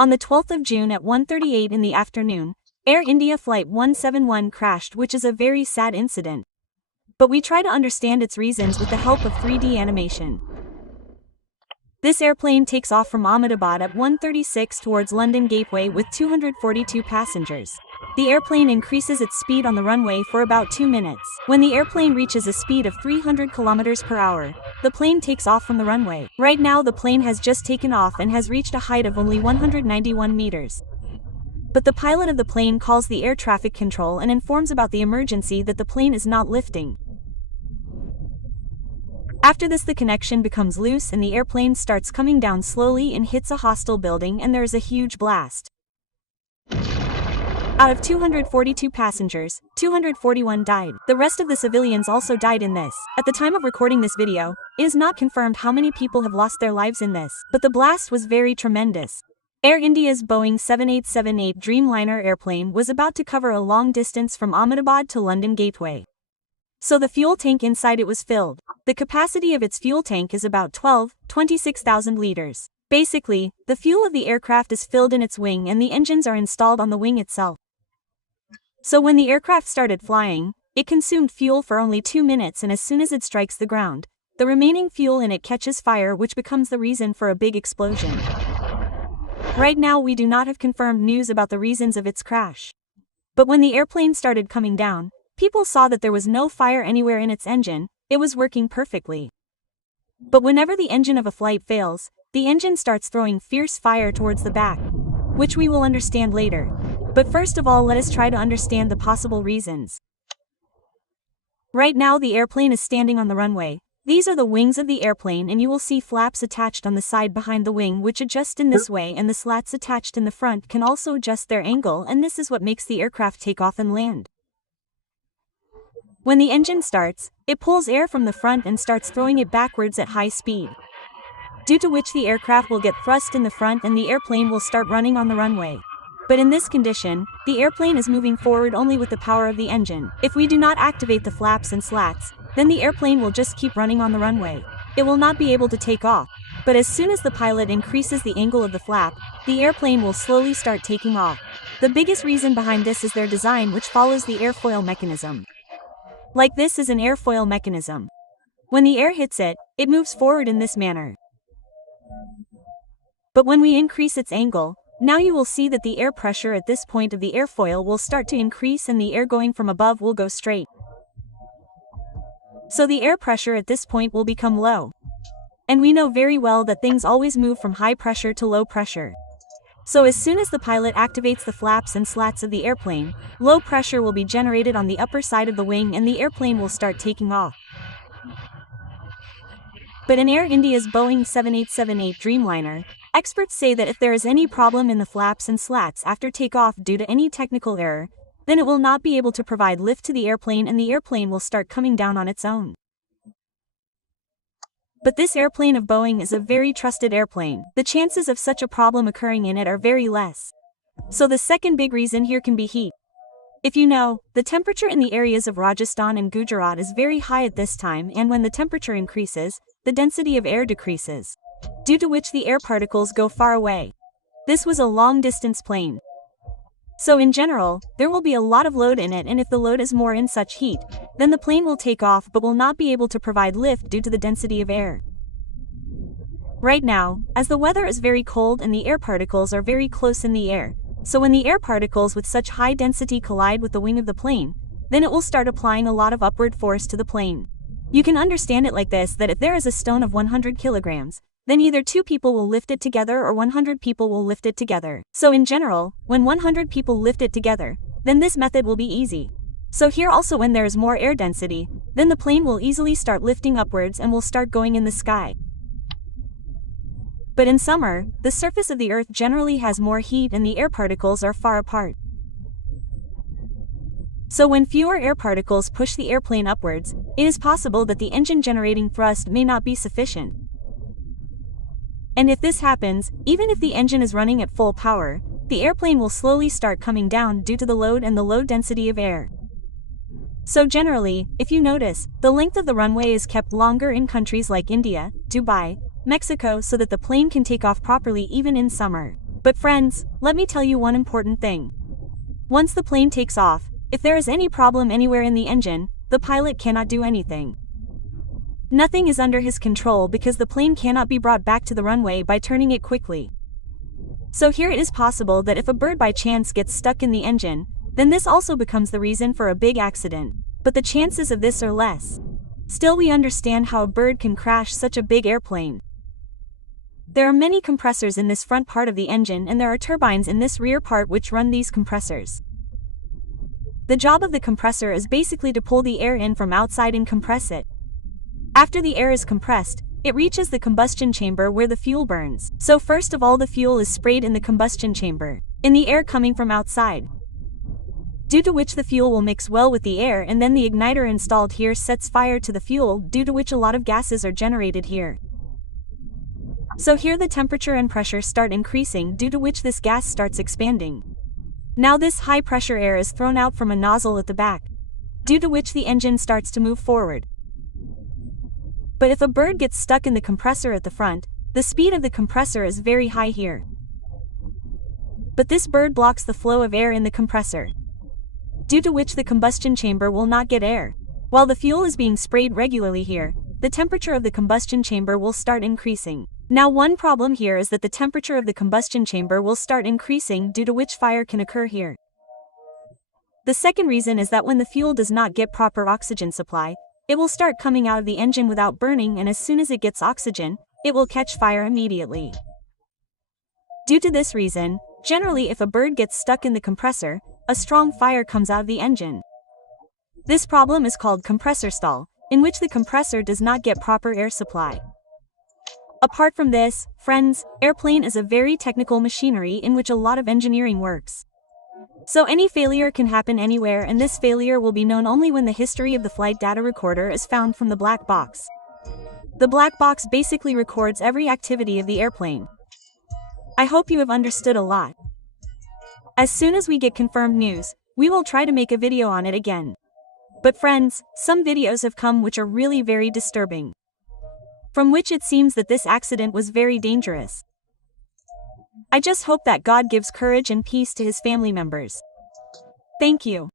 On the 12th of June at 1:38 in the afternoon, Air India Flight 171 crashed, which is a very sad incident. But we try to understand its reasons with the help of 3D animation. This airplane takes off from Ahmedabad at 1:36 towards London Gateway with 242 passengers. The airplane increases its speed on the runway for about 2 minutes. When the airplane reaches a speed of 300 km per hour, the plane takes off from the runway. Right now the plane has just taken off and has reached a height of only 191 meters. But the pilot of the plane calls the air traffic control and informs about the emergency that the plane is not lifting. After this, the connection becomes loose and the airplane starts coming down slowly and hits a hostile building, and there is a huge blast. Out of 242 passengers, 241 died. The rest of the civilians also died in this. At the time of recording this video, it is not confirmed how many people have lost their lives in this, but the blast was very tremendous. Air India's Boeing 7878 Dreamliner airplane was about to cover a long distance from Ahmedabad to London Gateway. So the fuel tank inside it was filled. The capacity of its fuel tank is about 26,000 liters. Basically, the fuel of the aircraft is filled in its wing and the engines are installed on the wing itself. So when the aircraft started flying, it consumed fuel for only 2 minutes, and as soon as it strikes the ground, the remaining fuel in it catches fire, which becomes the reason for a big explosion. Right now we do not have confirmed news about the reasons of its crash. But when the airplane started coming down, people saw that there was no fire anywhere in its engine. It was working perfectly. But whenever the engine of a flight fails, the engine starts throwing fierce fire towards the back, which we will understand later. But first of all, let us try to understand the possible reasons. Right now the airplane is standing on the runway. These are the wings of the airplane, and you will see flaps attached on the side behind the wing which adjust in this way, and the slats attached in the front can also adjust their angle, and this is what makes the aircraft take off and land. When the engine starts, it pulls air from the front and starts throwing it backwards at high speed, due to which the aircraft will get thrust in the front and the airplane will start running on the runway. But in this condition, the airplane is moving forward only with the power of the engine. If we do not activate the flaps and slats, then the airplane will just keep running on the runway. It will not be able to take off. But as soon as the pilot increases the angle of the flap, the airplane will slowly start taking off. The biggest reason behind this is their design, which follows the airfoil mechanism. Like this is an airfoil mechanism. When the air hits it, it moves forward in this manner. But when we increase its angle, now you will see that the air pressure at this point of the airfoil will start to increase and the air going from above will go straight. So the air pressure at this point will become low. And we know very well that things always move from high pressure to low pressure. So as soon as the pilot activates the flaps and slats of the airplane, low pressure will be generated on the upper side of the wing and the airplane will start taking off. But in Air India's Boeing 7878 Dreamliner, experts say that if there is any problem in the flaps and slats after takeoff due to any technical error, then it will not be able to provide lift to the airplane and the airplane will start coming down on its own. But this airplane of Boeing is a very trusted airplane. The chances of such a problem occurring in it are very less. So the second big reason here can be heat. If you know, the temperature in the areas of Rajasthan and Gujarat is very high at this time, and when the temperature increases, the density of air decreases, due to which the air particles go far away. This was a long-distance plane. So in general, there will be a lot of load in it, and if the load is more in such heat, then the plane will take off but will not be able to provide lift due to the density of air. Right now, as the weather is very cold and the air particles are very close in the air, so when the air particles with such high density collide with the wing of the plane, then it will start applying a lot of upward force to the plane. You can understand it like this, that if there is a stone of 100 kilograms, then either 2 people will lift it together or 100 people will lift it together. So in general, when 100 people lift it together, then this method will be easy. So here also, when there is more air density, then the plane will easily start lifting upwards and will start going in the sky. But in summer, the surface of the earth generally has more heat and the air particles are far apart. So when fewer air particles push the airplane upwards, it is possible that the engine generating thrust may not be sufficient. And if this happens, even if the engine is running at full power, the airplane will slowly start coming down due to the load and the low density of air. So generally, if you notice, the length of the runway is kept longer in countries like India, Dubai, Mexico, so that the plane can take off properly even in summer. But friends, let me tell you one important thing. Once the plane takes off, if there is any problem anywhere in the engine, the pilot cannot do anything. Nothing is under his control because the plane cannot be brought back to the runway by turning it quickly. So here it is possible that if a bird by chance gets stuck in the engine, then this also becomes the reason for a big accident, but the chances of this are less. Still, we understand how a bird can crash such a big airplane. There are many compressors in this front part of the engine, and there are turbines in this rear part which run these compressors. The job of the compressor is basically to pull the air in from outside and compress it. After the air is compressed, it reaches the combustion chamber where the fuel burns. So first of all, the fuel is sprayed in the combustion chamber, in the air coming from outside, due to which the fuel will mix well with the air, and then the igniter installed here sets fire to the fuel, due to which a lot of gases are generated here. So here the temperature and pressure start increasing, due to which this gas starts expanding. Now this high pressure air is thrown out from a nozzle at the back, due to which the engine starts to move forward. But if a bird gets stuck in the compressor at the front, the speed of the compressor is very high here. But this bird blocks the flow of air in the compressor, due to which the combustion chamber will not get air. While the fuel is being sprayed regularly here, the temperature of the combustion chamber will start increasing. Now one problem here is that the temperature of the combustion chamber will start increasing, due to which fire can occur here. The second reason is that when the fuel does not get proper oxygen supply, it will start coming out of the engine without burning, and as soon as it gets oxygen, it will catch fire immediately. Due to this reason, generally if a bird gets stuck in the compressor, a strong fire comes out of the engine. This problem is called compressor stall, in which the compressor does not get proper air supply. Apart from this, friends, airplane is a very technical machinery in which a lot of engineering works. So any failure can happen anywhere, and this failure will be known only when the history of the flight data recorder is found from the black box. The black box basically records every activity of the airplane. I hope you have understood a lot. As soon as we get confirmed news, we will try to make a video on it again. But friends, some videos have come which are really very disturbing, from which it seems that this accident was very dangerous. I just hope that God gives courage and peace to his family members. Thank you.